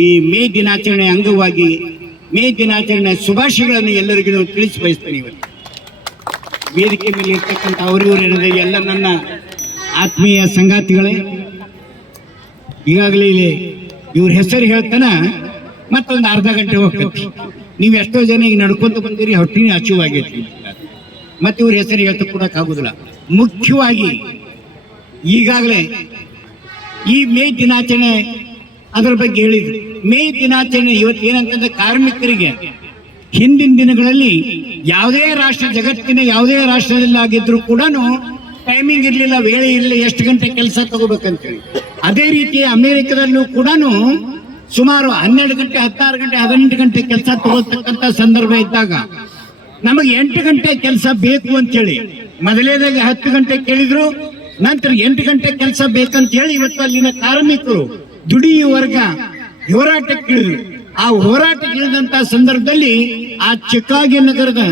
ಈ ಮೇ ದಿನಾಚರಣೆ ಅಂಗವಾಗಿ ಮೇ ದಿನಾಚರಣೆ ಶುಭಾಶಯಗಳನ್ನು ಎಲ್ಲರಿಗೂ ತಿಳಿಸಿ ಬಯಸ್ತೇನೆ ಇವತ್ತು. ವೇದಿಕೆ ಮೇಲೆ ಇರ್ತಕ್ಕಂಥ ಅವರಿವರು ಏನಿದೆ ಎಲ್ಲ ನನ್ನ ಆತ್ಮೀಯ ಸಂಗಾತಿಗಳೇ, ಈಗಾಗಲೇ ಇಲ್ಲಿ ಇವ್ರ ಹೆಸರು ಹೇಳ್ತಾನ, ಮತ್ತೊಂದು ಅರ್ಧ ಗಂಟೆ ಹೋಗ್ತೈತಿ. ನೀವು ಎಷ್ಟೋ ಜನ ಈಗ ನಡ್ಕೊಂತ ಬಂದಿರಿ ಹೊಟ್ಟಿನ ಆಗೈತಿ ಮತ್ತೆ ಇವ್ರ ಹೆಸರು ಹೇಳ್ತಾ ಆಗುದಿಲ್ಲ. ಮುಖ್ಯವಾಗಿ ಈಗಾಗಲೇ ಈ ಮೇ ದಿನಾಚರಣೆ ಅದರ ಬಗ್ಗೆ ಹೇಳಿದ್ರು. ಮೇ ದಿನಾಚರಣೆ ಇವತ್ತು ಏನಂತಂದ್ರೆ ಕಾರ್ಮಿಕರಿಗೆ ಹಿಂದಿನ ದಿನಗಳಲ್ಲಿ ಯಾವುದೇ ರಾಷ್ಟ್ರ ಜಗತ್ತಿನ ಯಾವುದೇ ರಾಷ್ಟ್ರದಲ್ಲಿ ಆಗಿದ್ರು ಕೂಡ ಟೈಮಿಂಗ್ ಇರಲಿಲ್ಲ, ವೇಳೆ ಇರಲಿಲ್ಲ, ಎಷ್ಟು ಗಂಟೆ ಕೆಲಸ ತಗೋಬೇಕಂತೇಳಿ. ಅದೇ ರೀತಿ ಅಮೆರಿಕದಲ್ಲೂ ಕೂಡ ಸುಮಾರು ಹನ್ನೆರಡು ಗಂಟೆ, ಹತ್ತಾರು ಗಂಟೆ, ಹದಿನೆಂಟು ಗಂಟೆ ಕೆಲಸ ತಗೋತಕ್ಕಂಥ ಸಂದರ್ಭ ಇದ್ದಾಗ ನಮಗೆ ಎಂಟು ಗಂಟೆ ಕೆಲಸ ಬೇಕು ಅಂತೇಳಿ. ಮೊದಲೇದಾಗಿ ಹತ್ತು ಗಂಟೆ ಕೇಳಿದ್ರು, ನಂತರ ಎಂಟು ಗಂಟೆ ಕೆಲಸ ಬೇಕಂತ ಹೇಳಿ ಇವತ್ತು ಅಲ್ಲಿನ ಕಾರ್ಮಿಕರು ದುಡಿಯುವ ವರ್ಗ ಹೋರಾಟಕ್ಕೆ ಆ ಹೋರಾಟಕ್ಕೆ ಇಳಿದಂತ ಸಂದರ್ಭದಲ್ಲಿ ಆ ಚಿಕ್ಕಾಗಿ ನಗರದ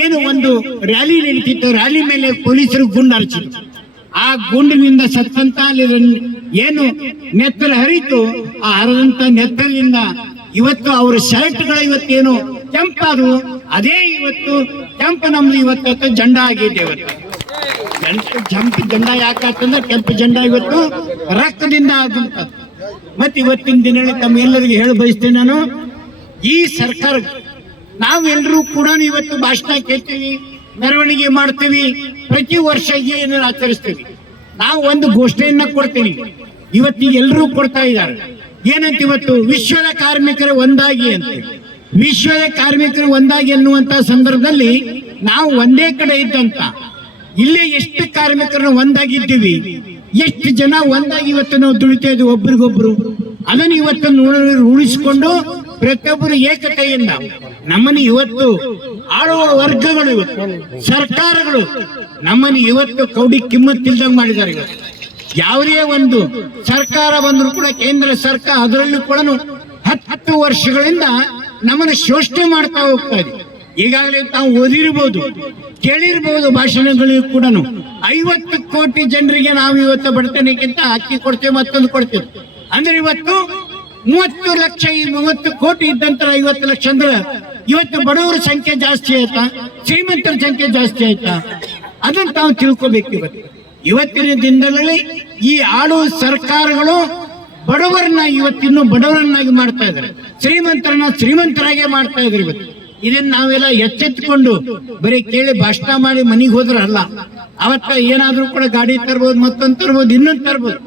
ಏನು ಒಂದು ರ್ಯಾಲಿ ನಡೀತಿತ್ತು. ರ್ಯಾಲಿ ಮೇಲೆ ಪೊಲೀಸರು ಗುಂಡು ಹರಿಸಿದ್ರು. ಆ ಗುಂಡಿನಿಂದ ಸತ್ತಂತ ಏನು ನೆತ್ತಲು ಹರಿತು ಆ ಹರಿದಂತ ನೆತ್ತಲಿಂದ ಇವತ್ತು ಅವರ ಶರ್ಟ್ಗಳು ಇವತ್ತೇನು ಕೆಂಪಾದವು. ಅದೇ ಇವತ್ತು ಕೆಂಪು ನಮ್ದು ಇವತ್ತು ಜಂಡ ಆಗಿದೆ ಇವತ್ತು. ಕೆಂಪು ಕೆಂಪು ಜಂಡ ಯಾಕಂತಂದ್ರೆ ಕೆಂಪು ಜಂಡ ಇವತ್ತು ರಕ್ತದಿಂದ ಆದಂತದ್ದು ಮತ್ತೆ ಇವತ್ತಿನ ದಿನಗಳಲ್ಲಿ ತಮ್ಮೆಲ್ಲರಿಗೆ ಹೇಳ ಬಯಸ್ತೇನೆ ನಾನು, ಈ ಸರ್ಕಾರ ನಾವೆಲ್ಲರೂ ಕೂಡ ಇವತ್ತು ಭಾಷಣ ಕೇಳ್ತೀವಿ, ಮೆರವಣಿಗೆ ಮಾಡ್ತೀವಿ, ಪ್ರತಿ ವರ್ಷ ಏನೇನು ಆಚರಿಸ್ತೀವಿ. ನಾವು ಒಂದು ಘೋಷಣೆಯನ್ನ ಕೊಡ್ತೀವಿ ಇವತ್ತು ಎಲ್ಲರೂ ಕೊಡ್ತಾ ಇದ್ದಾರೆ. ಏನಂತ ಇವತ್ತು? ವಿಶ್ವದ ಕಾರ್ಮಿಕರು ಒಂದಾಗಿ ಅಂತ. ವಿಶ್ವದ ಕಾರ್ಮಿಕರು ಒಂದಾಗಿ ಅನ್ನುವಂತ ಸಂದರ್ಭದಲ್ಲಿ ನಾವು ಒಂದೇ ಕಡೆ ಇದ್ದಂತ. ಇಲ್ಲೇ ಎಷ್ಟು ಕಾರ್ಮಿಕರನ್ನ ಒಂದಾಗಿದ್ದೀವಿ? ಎಷ್ಟು ಜನ ಒಂದಾಗಿ ಇವತ್ತು ನಾವು ದುಡಿತಾ ಇದ್ವಿ ಒಬ್ರಿಗೊಬ್ರು? ಅದನ್ನು ಇವತ್ತು ರೂಢಿಸಿಕೊಂಡು ಪ್ರತಿಯೊಬ್ಬರು ಏಕತೆಯಿಂದ ನಮ್ಮನ್ನು ಇವತ್ತು ಆಳುವ ವರ್ಗಗಳು ಇವತ್ತು ಸರ್ಕಾರಗಳು ನಮ್ಮನ್ನು ಇವತ್ತು ಕೌಡಿ ಕಿಮ್ಮತ್ತಿಲ್ದಂಗ್ ಮಾಡಿದ್ದಾರೆ ಯಾವುದೇ ಒಂದು ಸರ್ಕಾರ ಬಂದರೂ ಕೂಡ ಕೇಂದ್ರ ಸರ್ಕಾರ ಅದರಲ್ಲೂ ಕೂಡ ಹತ್ತು ವರ್ಷಗಳಿಂದ ನಮ್ಮನ್ನು ಶೋಷಣೆ ಮಾಡ್ತಾ ಹೋಗ್ತಾ ಇದೆ. ಈಗಾಗಲೇ ತಾವು ಓದಿರ್ಬೋದು, ಕೇಳಿರ್ಬೋದು ಭಾಷಣಗಳಿಗೂ ಕೂಡ ಐವತ್ತು ಕೋಟಿ ಜನರಿಗೆ ನಾವು ಇವತ್ತು ಬಡತನಕ್ಕಿಂತ ಅಕ್ಕಿ ಕೊಡ್ತೇವೆ, ಮತ್ತೊಂದು ಕೊಡ್ತೇವೆ. ಅಂದ್ರೆ ಇವತ್ತು ಮೂವತ್ತು ಲಕ್ಷ ಈ ಮೂವತ್ತು ಕೋಟಿ ಇದ್ದಂತ ಐವತ್ತು ಲಕ್ಷ ಅಂದ್ರೆ ಇವತ್ತು ಬಡವರ ಸಂಖ್ಯೆ ಜಾಸ್ತಿ ಆಯ್ತಾ? ಶ್ರೀಮಂತರ ಸಂಖ್ಯೆ ಜಾಸ್ತಿ ಆಯ್ತಾ? ಅದನ್ನ ತಾವು ತಿಳ್ಕೊಬೇಕು ಇವತ್ತು. ಇವತ್ತಿನ ದಿನದಲ್ಲಿ ಈ ಆಳು ಸರ್ಕಾರಗಳು ಬಡವರನ್ನ ಇವತ್ತಿನ್ನು ಬಡವರನ್ನಾಗಿ ಮಾಡ್ತಾ ಇದ್ದಾರೆ. ಶ್ರೀಮಂತರನ್ನ ಶ್ರೀಮಂತರಾಗೆ ಮಾಡ್ತಾ ಇದ್ರು ಇವತ್ತು. ಇದನ್ನ ನಾವೆಲ್ಲ ಎಚ್ಚೆತ್ಕೊಂಡು ಬರೀ ಕೇಳಿ ಭಾಷಣ ಮಾಡಿ ಮನೆಗೆ ಹೋದ್ರಲ್ಲ ಅವತ್ತ ಏನಾದ್ರೂ ಕೂಡ ಗಾಡಿ ತರ್ಬೋದು, ಮತ್ತೊಂದು ತರ್ಬೋದು, ಇನ್ನೊಂದು ತರ್ಬೋದು.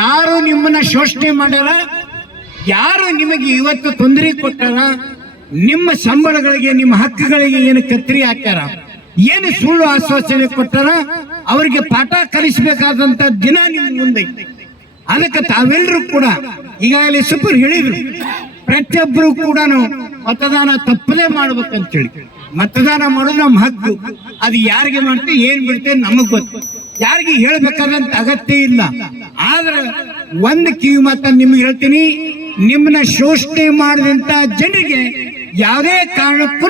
ಯಾರು ನಿಮ್ಮನ್ನ ಶೋಷಣೆ ಮಾಡ್ಯಾರ, ಯಾರು ನಿಮಗೆ ಇವತ್ತು ತೊಂದರೆ ಕೊಟ್ಟಾರ, ನಿಮ್ಮ ಸಂಬಳಗಳಿಗೆ, ನಿಮ್ಮ ಹಕ್ಕುಗಳಿಗೆ ಏನು ಕತ್ತರಿ ಹಾಕ್ಯಾರ, ಏನು ಸುಳ್ಳು ಆಶ್ವಾಸನೆ ಕೊಟ್ಟಾರ, ಅವರಿಗೆ ಪಾಠ ಕಲಿಸಬೇಕಾದಂತ ದಿನ ನಿಮ್ಮ ಮುಂದೆ. ಅದಕ್ಕೆ ತಾವೆಲ್ಲರೂ ಕೂಡ ಈಗಾಗಲೇ ಸೂಪರ್ ಹೇಳಿದ್ರು. ಪ್ರತಿಯೊಬ್ಬರು ಕೂಡ ಮತದಾನ ತಪ್ಪದೇ ಮಾಡ್ಬೇಕಂತೇಳಿ. ಮತದಾನ ಮಾಡೋದು ನಮ್ಮ ಹಕ್ಕು. ಅದು ಯಾರಿಗೆ ಮಾಡುತ್ತೆ ಏನ್ ಬಿಡುತ್ತೆ ನಮಗ್ ಗೊತ್ತು. ಯಾರಿಗೆ ಹೇಳ್ಬೇಕಾದಂತ ಅಗತ್ಯ ಇಲ್ಲ. ಆದ್ರೆ ಒಂದು ಕಿವಿ ಮಾತ ನಿಮ್ಗೆ ಹೇಳ್ತೀನಿ. ನಿಮ್ಮನ್ನ ಶೋಷಣೆ ಮಾಡಿದಂತ ಜನರಿಗೆ ಯಾವುದೇ ಕಾರಣಕ್ಕೂ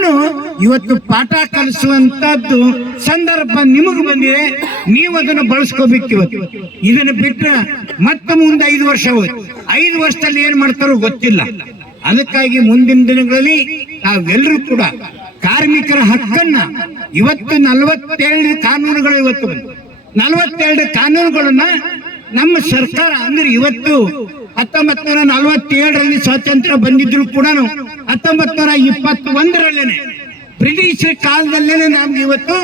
ಇವತ್ತು ಪಾಠ ಕಲಿಸುವಂತದ್ದು ಸಂದರ್ಭ ನಿಮಗ್ ಬಂದಿದೆ. ನೀವು ಅದನ್ನು ಬಳಸ್ಕೋಬೇಕು ಇವತ್ತು ಇದನ್ನು ಬಿಟ್ರೆ ಮತ್ತೆ ಮುಂದೆ ಐದು ವರ್ಷ ಹೋಯ್ತು. ಐದು ವರ್ಷದಲ್ಲಿ ಏನ್ ಮಾಡ್ತಾರೋ ಗೊತ್ತಿಲ್ಲ. ಅದಕ್ಕಾಗಿ ಮುಂದಿನ ದಿನಗಳಲ್ಲಿ ನಾವೆಲ್ಲರೂ ಕೂಡ ಕಾರ್ಮಿಕರ ಹಕ್ಕನ್ನ ಇವತ್ತು ನಲವತ್ತೆರಡು ಕಾನೂನುಗಳು ಇವತ್ತು ಬಂದಿವೆ. ನಲವತ್ತೆರಡು ಕಾನೂನುಗಳನ್ನ ನಮ್ಮ ಸರ್ಕಾರ, ಅಂದ್ರೆ ಇವತ್ತು ಹತ್ತೊಂಬತ್ ನೂರ ನಲವತ್ತೇಳರಲ್ಲಿ ಸ್ವಾತಂತ್ರ್ಯ ಬಂದಿದ್ರು ಕೂಡ ಹತ್ತೊಂಬತ್ ನೂರ ಇಪ್ಪತ್ತ ಒಂದರಲ್ಲೇನೆ ಬ್ರಿಟಿಷರ ಕಾಲದಲ್ಲೇನೆ ನಮ್ಗೆ ಇವತ್ತು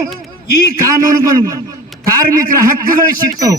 ಈ ಕಾನೂನುಗಳು ಕಾರ್ಮಿಕರ ಹಕ್ಕುಗಳು ಸಿಗ್ತಾವೆ